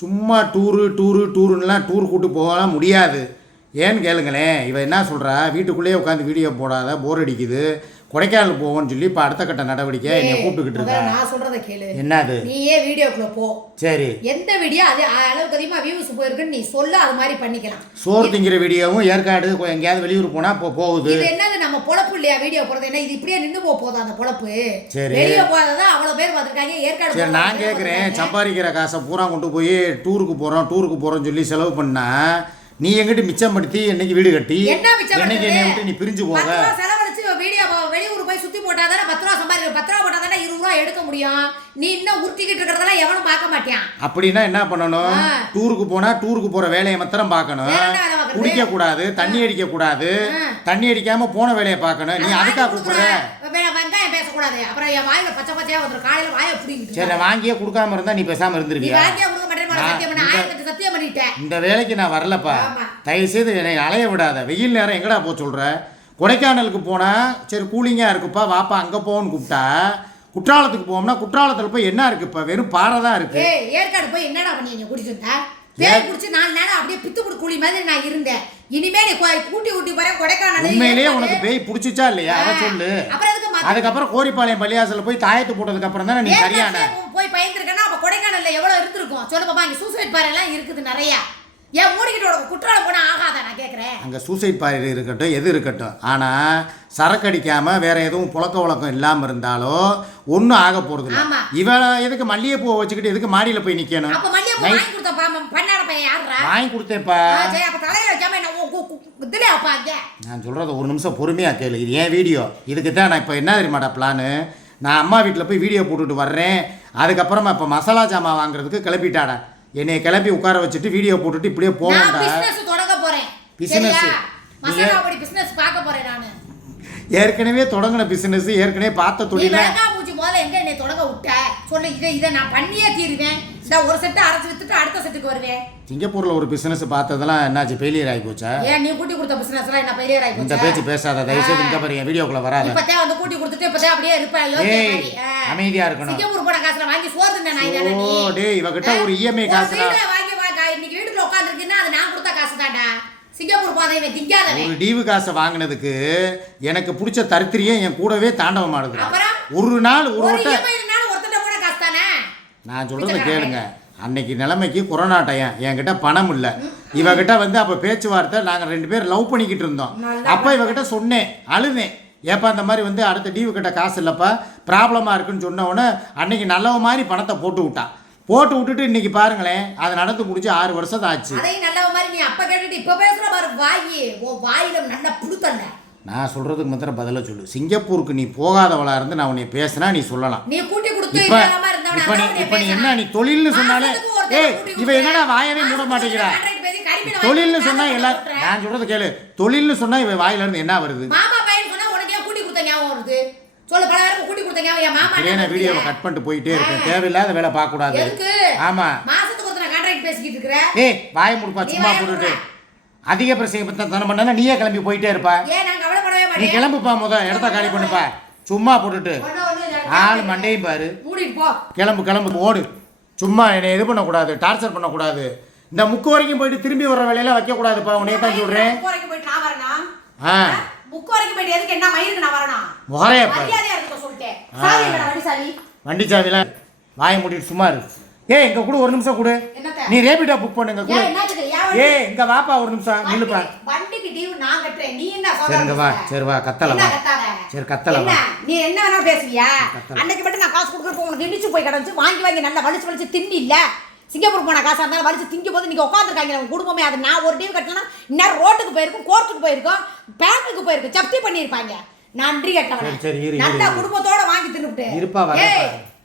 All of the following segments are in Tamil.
சும்மா டூருன்னெலாம் டூர் கூட்டு போகலாம் முடியாது. ஏன்னு கேளுங்களேன், இவ என்ன சொல்கிறா, வீட்டுக்குள்ளேயே உட்காந்து வீடியோ போடாத, போர் அடிக்குது, கொடைக்கானல் போவோன்னு சொல்லி இப்போ அடுத்த கட்ட நடவடிக்கை என்னை கூப்பிட்டுக்கிட்டு இருக்கா. நான் சொல்றதை கேளு. என்னது? நீயே வீடியோக்குள்ள போ. சரி. எந்த வீடியோ அது அளவுக்கு அதிகமாக வியூஸ் போயிருக்குன்னு நீ சொல்ல, அது மாதிரி பண்ணிக்கலாம். சோறு திங்கிற வீடியோவும் ஏற்காடு எங்கேயாவது வெளியூர் போனா போகுது. இது என்னது, நம்ம பொழப்பு இல்லையா வீடியோ போடுறது? என்ன இது இப்படியே நின்று போகுது அந்த பொழப்பு? சரி, வெளியே போகாதான் அவ்வளோ பேர் பார்த்துருக்காங்க ஏற்காடு. சரி, நான் கேட்குறேன், சம்பாதிக்கிற காசை பூரா கொண்டு போய் டூருக்கு போகிறோம் சொல்லி செலவு பண்ணா நீ எங்கிட்ட மிச்சம் படுத்தி என்னைக்கு வீடு கட்டி என்னைக்கு என்னை விட்டு நீ பிரிஞ்சு போக செலவழிச்சு வீடியோ வெளியூர் போய் சுற்றி போட்டால் தானே 10 ரூபா சம்பாதிக்க, 10 ரூபா போட்டால் தானே 20 ரூபா எடுக்க முடியும். நீ இன்னும் உருட்டிக்கிட்டு இருக்கிறதெல்லாம் எவனும் பார்க்க மாட்டான். அப்படின்னா என்ன பண்ணணும்? டூருக்கு போனா டூருக்கு போற வேலையை மாத்திரம் பார்க்கணும். குடிக்க கூடாது, தண்ணி அடிக்க கூடாது, தண்ணி அடிக்காம போன வேலையை பார்க்கணும். நீ அதுக்காக கூப்பிடுற? வெங்காயம் பேசக்கூடாது, அப்புறம் என் வாயில பச்சை பச்சையா வந்துடும். காலையில வாயை பிடிக்கிட்டு. சரி, வாங்கியே கொடுக்காம இருந்தா நீ பேசாம இருந்துருவியா? இந்த வேலைக்கு நான் வரலப்பா, தயவு செய்து என்னை அலைய விடாத. வெயில் நேரம் எங்கடா போ சொல்ற? கொடைக்கானலுக்கு போனா சரி கூலிங்கா இருக்குப்பா, வாப்பா அங்க போன்னு கூப்பிட்டா, குற்றாலத்துக்கு போவோம்னா குற்றாலத்துல போய் என்ன இருக்குப்பா? வெறும் பாறை தான் இருக்கு. ஏற்காடு போய் என்னடா பண்ணீங்க? குடிச்சுட்டா பேய் குடிச்சு 4 நாள் அப்படியே பித்துப்புடு கூலி மாதிரி நான் இருந்தேன். இனிமே நீ கூட்டி போற கொடைக்கானல். உண்மையிலேயே உனக்கு பேய் பிடிச்சிச்சா இல்லையா அதை சொல்லு. அதுக்கப்புறம் கோரிப்பாளையம் பள்ளியாசல போய் தாயத்து போட்டதுக்கு அப்புறம் தானே நீ சரியான போய் பயந்துருக்கனா. அப்ப கொடைக்கானல்ல எவ்வளவு இருந்திருக்கும் சொல்லு பாப்பா. இங்க சூசைட் பாறை எல்லாம் இருக்குது நிறைய. ஏன் மூடிக்கிட்டு குற்றாலம் போனா ஆகாத? நான் கேட்குறேன். அங்கே சூசைட் பாறை இருக்கட்டும், எது இருக்கட்டும், ஆனால் சரக்கு அடிக்காமல் வேற எதுவும் புழக்க வழக்கம் இல்லாமல் இருந்தாலும் ஒன்றும் ஆக போகிறது இல்லை. இவன் எதுக்கு மல்லிகைப்பூ வச்சுக்கிட்டு எதுக்கு மாடியில் போய் நிற்கணும்? வாங்கி கொடுத்தேன்ப்பா. நான் சொல்கிறத ஒரு நிமிஷம் பொறுமையாக கேளு. இது ஏன் வீடியோ, இதுக்கு தான் நான் இப்போ என்ன தெரியுமாடா பிளானு? நான் அம்மா வீட்டில் போய் வீடியோ போட்டுட்டு வர்றேன். அதுக்கப்புறமா இப்போ மசாலா ஜாமான் வாங்குறதுக்கு கிளப்பிட்டாடா. என்னை கிளப்பி உட்கார வச்சுட்டு வீடியோ போட்டுட்டு இப்படியே போகண்டா. ஏற்கனவே தொடங்கின பிசினஸ், ஏற்கனவே பார்த்த தொழில். சிங்கப்பூர்ல ஒரு பிசினஸ் பார்த்ததெல்லாம் என்னாச்சு? ஃபெயிலியர் ஆகி போச்சா? நீ கூட்டி கொடுத்த பிசினஸ் எல்லாம் என்ன ஃபெயிலியர் ஆகி போச்சா? இந்த பேச்சு பேசாத தயவுசெய்து. இங்க பாரு, என் வீடியோக்குள்ள வராத. இப்பதான் வந்து கூட்டி கொடுத்துட்டு இப்பதான் அப்படியே இருப்பேன். அமைதியா இருக்கணும். சிங்கப்பூர் போன காசுல வாங்கி சோறு தின்ன நான் இதென்ன நீ? ஓ டேய், இவகிட்ட ஒரு இஎம்ஐ காசுடா. வாங்கி இன்னைக்கு வீட்டுக்குள்ள உட்கார்ந்திருக்கீனா அது நான் கொடுத்த காசு தான்டா. சிங்கப்பூர் போதை இவன் திங்காதவே. ஒரு டிவி காசை வாங்குனதுக்கு எனக்கு பிடிச்ச தரித்திரியே என் கூடவே தாண்டவம் ஆடுது. ஒரு நாள் ஒரு ஒருத்தட்ட கூட காசு தானே. நான் சொல்றத கேளுங்க. அன்னைக்கு நிலைமைக்கு கொரோனா டைம், என்கிட்ட பணம் இல்லை. இவகிட்ட வந்து அப்போ பேச்சுவார்த்தை, நாங்கள் 2 பேர் லவ் பண்ணிக்கிட்டு இருந்தோம். அப்போ இவகிட்ட சொன்னேன், அழுதேன், ஏப்பா இந்த மாதிரி வந்து அடுத்த டிவி கிட்ட காசு இல்லைப்பா, ப்ராப்ளமாக இருக்குன்னு சொன்ன உடனே அன்னைக்கு நல்லவ மாதிரி பணத்தை போட்டு விட்டுட்டு இன்னைக்கு பாருங்களேன், அது நடந்து முடிச்சு 6 வருஷம் தான் ஆச்சு. நான் சொல்றதுக்கு மாத்திரம் பதில சொல்லு. சிங்கப்பூருக்கு நீ போகாதவளா இருந்து நான் உன்னை பேசினா நீ சொல்லலாம். இப்ப நீ என்ன, நீ தொழில்னு சொன்னாலே இவ என்னடா வாயவே மூட மாட்டேங்கிறா? தொழில்னு சொன்னா எல்லாரும், நான் சொல்றது கேளு, தொழில்னு சொன்னா இவ வாயில இருந்து என்ன வருது? வீடியோவை கட் பண்ணிட்டு போயிட்டே இருக்கேன். தேவையில்லாத வேலை பார்க்க கூடாது. ஆமா, ஏய் வாய முடுப்பா, சும்மா போட்டுட்டு அதிக பிரச்சனை தனம் பண்ணா நீயே கிளம்பி போயிட்டே இருப்பா. நீ கிளம்புப்பா, இடத்த காலி பண்ணுப்பா. சும்மா போட்டுட்டு ஆள் மண்டையும் பாரு. கிளம்பு ஓடு. சும்மா என்னை இது பண்ணக்கூடாது, டார்ச்சர் பண்ணக்கூடாது. இந்த முக்கு வரைக்கும் போயிட்டு திரும்பி வர்ற வேலையெல்லாம் வைக்கக்கூடாதுப்பா. உன்னையே தான் சொல்றேன். வண்டி சாவிலாம் வாயை மூடிட்டு சும்மா இரு. இங்க கூட ஒரு நிமிஷம் கொடு. நீ ரேபிடோ புக் பண்ணுங்க கூட. இங்க வாப்பா ஒரு நிமிஷம் நில்லுப்பா. சரிங்க வா. சரி வா, கத்தல வா. சரி கத்தல வா. நீ என்ன வேணா பேசுவியா? அன்னைக்கு மட்டும் நான் காசு கொடுக்குறப்ப உனக்கு இடிச்சு போய் கிடந்துச்சு. வாங்கி நல்லா வலிச்சு தின்னி இல்ல. சிங்கப்பூர் போன காசா இருந்தாலும் வலிச்சு திங்கும் போது நீங்க உட்காந்துருக்காங்க உங்க குடும்பமே. அது நான் ஒரு டிவி கட்டலன்னா இன்னும் ரோட்டுக்கு போயிருக்கும், கோர்ட்டுக்கு போயிருக்கோம், பேங்குக்கு போயிருக்கும், ஜப்தி பண்ணிருப்பாங்க. நன்றி கட்டவன் நல்லா குடும்பத்தோட வாங்கி தின்னுட்டு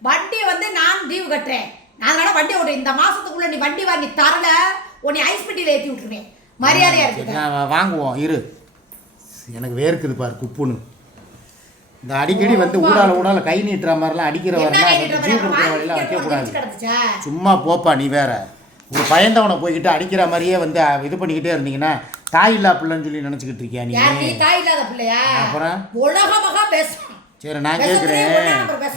வண்டி வந்து நான் டிவி கட்டுறேன். அதனால வண்டி ஓட்டு. இந்த மாசத்துக்குள்ள நீ வண்டி வாங்கி தரல, உன்னை ஐஸ் பெட்டியில ஏற்றி விட்டுருவேன். மரியாதையா இருக்கு. வாங்குவோம் இரு. எனக்கு வேர்க்குது பாரு குப்புன்னு. இந்த அடிக்கடி வந்து ஊடால கை நீட்டுற மாதிரிலாம் அடிக்கிற வரலாம் ஜூ கொடுக்குற வழியெல்லாம் வைக்கக்கூடாது. சும்மா போப்பா. நீ வேற ஒரு பயந்தவனை போய்கிட்டு அடிக்கிற மாதிரியே வந்து இது பண்ணிக்கிட்டே இருந்தீங்கன்னா தாய் இல்லா பிள்ளைன்னு சொல்லி நினச்சிக்கிட்டு இருக்கியா நீ? தாய் இல்லாத பிள்ளையா? அப்புறம் உலகமாக பேசும். சரி, நான் கேட்குறேன்.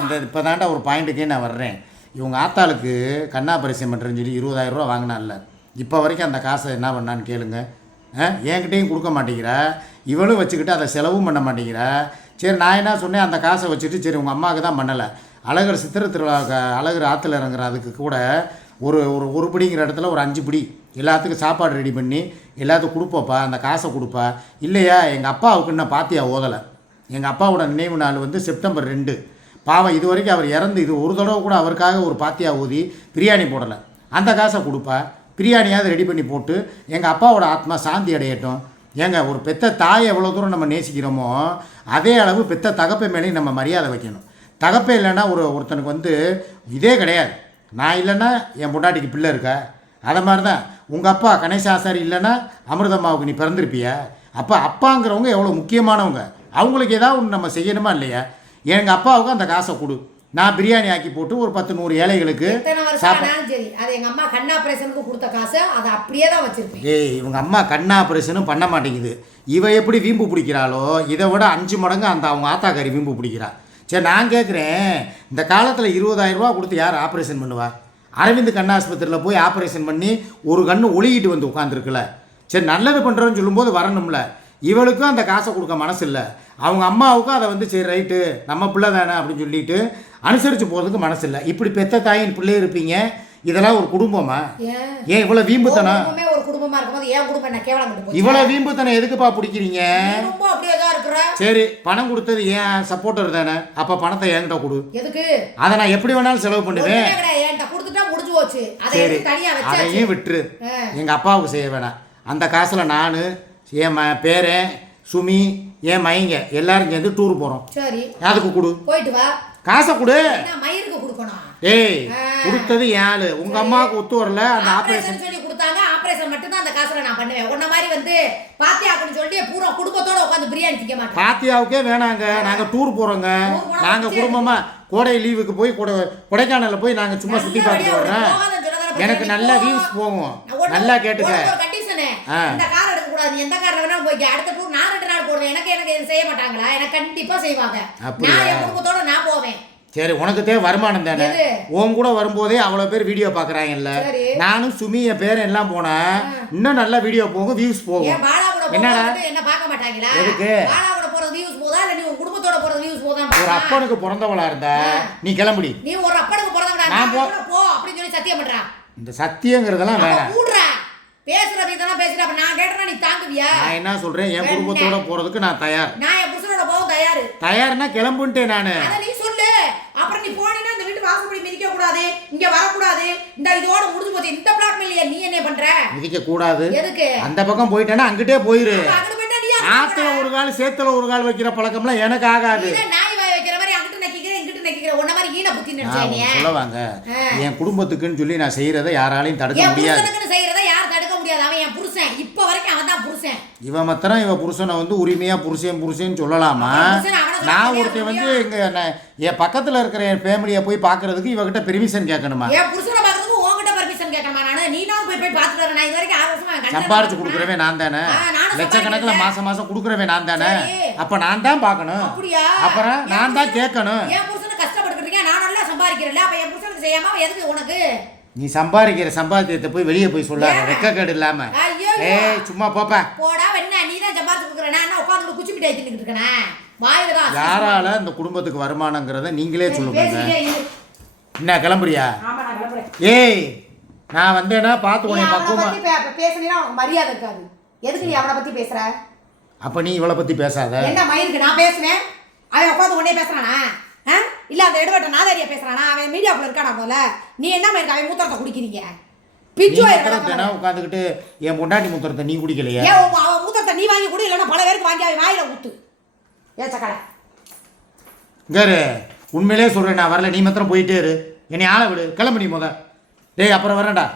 இந்த இப்போ தாண்டா ஒரு பாயிண்ட்டுக்கே நான் வர்றேன். இவங்க ஆத்தாளுக்கு கண் ஆபரேஷன் பண்ணுறேன்னு சொல்லி 20,000 ரூபா வாங்கினான்ல, இப்போ வரைக்கும் அந்த காசை என்ன பண்ணான்னு கேளுங்க. என்கிட்டையும் கொடுக்க மாட்டேங்கிறா, இவளும் வச்சுக்கிட்டு அதை செலவும் பண்ண மாட்டேங்கிறா. சரி நான் என்ன சொன்னேன், அந்த காசை வச்சுட்டு சரி உங்கள் அம்மாவுக்கு தான் பண்ணலை, அழகர் சித்திரை திருவிழாவுக்கு அழகர் ஆற்றுல இறங்குற அதுக்கு கூட ஒரு பிடிங்கிற இடத்துல ஒரு 5 பிடி எல்லாத்துக்கும் சாப்பாடு ரெடி பண்ணி எல்லாத்துக்கும் கொடுப்போப்பா, அந்த காசை கொடுப்பா. இல்லையா எங்கள் அப்பாவுக்கு இன்னும் பாத்தியா ஓதலை. எங்கள் அப்பாவோட நினைவு நாள் வந்து செப்டம்பர் 2. பாவம் இது வரைக்கும் அவர் இறந்து இது ஒரு தடவை கூட அவருக்காக ஒரு பாத்தியா ஊதி பிரியாணி போடலை. அந்த காசை கொடுப்பா, பிரியாணியாவது ரெடி பண்ணி போட்டு எங்கள் அப்பாவோட ஆத்மா சாந்தி அடையட்டும். ஏங்க ஒரு பெத்த தாயை எவ்வளோ தூரம் நம்ம நேசிக்கிறோமோ அதே அளவு பெத்த தகப்பை மேலேயும் நம்ம மரியாதை வைக்கணும். தகப்பே இல்லைன்னா ஒருத்தனுக்கு வந்து இதே கிடையாது. நான் இல்லைன்னா என் பொண்டாட்டிக்கு பிள்ளை இருக்கா, அதை மாதிரி தான் உங்கள் அப்பா கணேச ஆசாரி இல்லைன்னா அமிர்தம்மாவுக்கு நீ பிறந்திருப்பிய. அப்போ அப்பாங்கிறவங்க எவ்வளோ முக்கியமானவங்க, அவங்களுக்கு ஏதாவது ஒன்று நம்ம செய்யணுமா இல்லையா? எங்கள் அப்பாவுக்கு அந்த காசை கொடு, நான் பிரியாணி ஆக்கி போட்டு ஒரு 10-100 ஏழைகளுக்கு சரி. அது எங்கள் அம்மா கண் ஆப்ரேஷனுக்கு கொடுத்த காசு, அதை அப்படியே தான் வச்சிருப்பேன். இவங்க அம்மா கண் ஆப்ரேஷனும் பண்ண மாட்டேங்குது. இவ எப்படி வீம்பு பிடிக்கிறாளோ இதை விட 5 மடங்கு அந்த அவங்க ஆத்தாக்காரி வீம்பு பிடிக்கிறா. சரி நான் கேட்குறேன், இந்த காலத்தில் 20,000 ரூபா கொடுத்து யார் ஆப்ரேஷன் பண்ணுவா? அரவிந்த் கண் ஆஸ்பத்திரியில் போய் ஆப்ரேஷன் பண்ணி ஒரு கண்ணு ஒளிக்கிட்டு வந்து உட்காந்துருக்குல. சரி நல்லது பண்ணுறோன்னு சொல்லும்போது வரணும்ல. இவளுக்கும் அந்த காசை கொடுக்க மனசு இல்லை, அவங்க அம்மாவுக்கும் அதை வந்து சரி ரைட்டு நம்ம பிள்ளை தானே அப்படின்னு சொல்லிட்டு அனுசரித்து போகிறதுக்கு மனசு இல்லை. இப்படி பெத்த தாயின் பிள்ளை இருப்பீங்க, இதெல்லாம் ஒரு குடும்பமா? ஏன் இவ்வளோ வீம்புத்தனம்? ஒரு குடும்பமா இருக்கும்போது என் குடும்பம் என்ன கேவலம்? இவ்வளோ வீம்புத்தனம் எதுக்குப்பா பிடிக்கிறீங்க? சரி பணம் கொடுத்தது ஏன் சப்போர்ட்டர் தானே, அப்போ பணத்தை என்கிட்ட கொடு. எதுக்கு? அதை நான் எப்படி வேணாலும் செலவு பண்ணுவேன். சரி அதையும் விட்டுரு, எங்கள் அப்பாவுக்கு செய்ய வேணாம். அந்த காசில் நான் என் பேரன் சுமி என் மைங்க எல்லாரும் சேர்ந்து டூர் போகிறோம். சரி அதுக்கு கொடு, போயிட்டு வா, காசை கொடு. மயிருக்கு கொடுக்கணும். ஏய் கொடுத்தது ஏழு, உங்க அம்மாவுக்கு ஒத்து வரல. அந்த ஆபரேஷன் சொல்லி கொடுத்தாங்க, ஆபரேஷன் மட்டும் தான் அந்த காசுல நான் பண்ணுவேன். உன்ன மாதிரி வந்து பாத்தியாக்குன்னு சொல்லி பூரா குடும்பத்தோட உட்காந்து பிரியாணி திங்க மாட்டேன். பாத்தியாவுக்கே வேணாங்க, நாங்க டூர் போறோங்க. நாங்க குடும்பமா கோடை லீவுக்கு போய் கொடைக்கானல்ல போய் நாங்க சும்மா சுத்தி பார்த்துட்டு வர்றோம். எனக்கு நல்ல வியூஸ் போகும். நல்லா கேட்டுக்க. இந்த கார் எடுக்க கூடாது, எந்த கார்ல வேணா போய் அடுத்த டூர் நான் 2 நாள் போடுவேன். எனக்கு செய்ய மாட்டாங்களா? எனக்கு கண்டிப்பா செய்வாங்க. நான் என் குடும்பத்தோட நான் போவேன். சரி உனக்கு தேவை வருமானம் தானே, உன் கூட வரும்போதே அவ்வளோ பேர் வீடியோ பார்க்குறாங்கல்ல. நானும் சுமி என் பேர் எல்லாம் போனேன், இன்னும் நல்லா வீடியோ போகும், வியூஸ் போகும். என்னடா என்ன பார்க்க மாட்டாங்களா? எதுக்கு பாலாவோட போற வியூஸ் போதா இல்ல நீ உன் குடும்பத்தோட போற வியூஸ் போதா? ஒரு அப்பனுக்கு பிறந்தவளா இருந்தா நீ கிளம்புடி. நீ ஒரு அப்பனுக்கு பிறந்தவடா, நான் போ அப்படி சொல்லி சத்தியம் பண்றா. இந்த சத்தியங்கிறதெல்லாம் வேணாம். கூடுறா பேசுற இதெல்லாம் பேசுற. அப்ப நான் கேட்டா நீ தாங்குவியா? நான் என்ன சொல்றேன், என் குடும்பத்தோட போறதுக்கு நான் தயார். நான் என் புருஷனோட போக தயார். தயார்னா கிளம்புன்ட்டே நானு. அத நீ சொல்லு. அப்புறம் நீ போனீனா இந்த வீட்டு வாசப்படி மிதிக்க கூடாது, இங்க வர கூடாது. இந்த இதோட முடிஞ்சு போச்சு. இந்த பிளாக்மெயிலியா நீ என்ன பண்ற? மிதிக்க கூடாது. எதுக்கு? அந்த பக்கம் போயிட்டேனா அங்கட்டே போயிரு. அங்க போய்ட்டா நீ ஆத்துல ஒரு கால் சேத்துல ஒரு கால் வைக்கிற பழக்கம்லாம் எனக்கு ஆகாது. இத நாய் வாய் வைக்கிற மாதிரி அங்கட்ட நக்கிக்கிற இங்கட்ட நக்கிக்கிற ஒண்ண மாதிரி ஈன புத்தி நினைச்சே நீ. சொல்லுவாங்க என் குடும்பத்துக்குன்னு சொல்லி நான் செய்யறதை யாராலையும் தடுக்க முடியாது. என் புருஷனுக்கு செய்யறதை யார் தடுக்க முடியாது. அவன் என் புருஷன். இப்ப வரைக்கும் அவன் தான் புருஷன். இவன் மாத்திரம் இவ புருஷனை வந்து உரிமையா புருஷன் சொல்லலாமா? நான் ஒருத்தன் வந்து இங்க என் பக்கத்துல இருக்கிற என் ஃபேமிலியை போய் பாக்குறதுக்கு இவகிட்ட பெர்மிஷன் கேட்கணுமா? என் புருஷனை பாக்குறதுக்கு உன்கிட்ட பெர்மிஷன் கேட்கணுமா? நானு நீ தான் போய் பாத்துட்டு வரேன். நான் இது வரைக்கும் 6 வருஷமா சம்பாரிச்சு கொடுக்குறவே நான் தானே, லட்சக்கணக்கில் மாசம் கொடுக்குறவே நான் தானே. அப்ப நான் தான் பார்க்கணும். அப்புறம் நான் தான் கேட்கணும். என் புருஷனை கஷ்டப்பட்டுக்கிட்டு நான் நல்லா சம்பாதிக்கிறேன். அப்ப என் புருஷனுக்கு செய்யாம எதுக்கு உனக்கு? நீ சம்பாதிக்கிற சம்பாத்தியத்தை போய் வெளியே போய் சொல்லாத, வெக்கக்கேடு இல்லாம. ஏய் சும்மா போப்பா போடா. என்ன நீ தான் சம்பாதிச்சு கொடுக்குற, நான் என்ன உட்கார்ந்து குச்சி மிட்டாய் தின்னுட்டு இருக்கேன் வாயில தான். யாரால இந்த குடும்பத்துக்கு வருமானங்கிறத நீங்களே சொல்லுங்க. என்ன கிளம்புறியா? ஏய் நான் வந்தேனா பார்த்து உன்னை பக்குவமா பேசுனீனா உனக்கு மரியாதை இருக்காது. எதுக்கு நீ அவனை பத்தி பேசுற? அப்ப நீ இவளை பத்தி பேசாத. என்ன மயிருக்கு நான் பேசுனேன், அவன் உட்காந்து உடனே பேசுறானா? இல்ல அந்த எடுவட்ட நாதாரியா பேசுறானா? அவன் மீடியாக்குள்ள இருக்கானா? போல நீ என்ன மயிருக்கு அவன் மூத்திரத்தை குடிக்கிறீங்க? பிச்சோ இருக்கறதனா உட்கார்ந்துக்கிட்டு என் பொண்டாட்டி மூத்திரத்தை நீ குடிக்கலையா? ஏன் அவன் மூத்திரத்தை நீ வாங்கி குடி, இல்லனா பல பேருக்கு வாங்கி அவன் வாயில ஊத்து. ஏ சக்கல இங்கரு உண்மையிலே சொல்றேன், நான் வரல. நீ மாத்திரம் போயிட்டே இரு, என்னை ஆள விடு. கிளம்பு நீ முத. டேய் அப்புறம் வரேன்டா.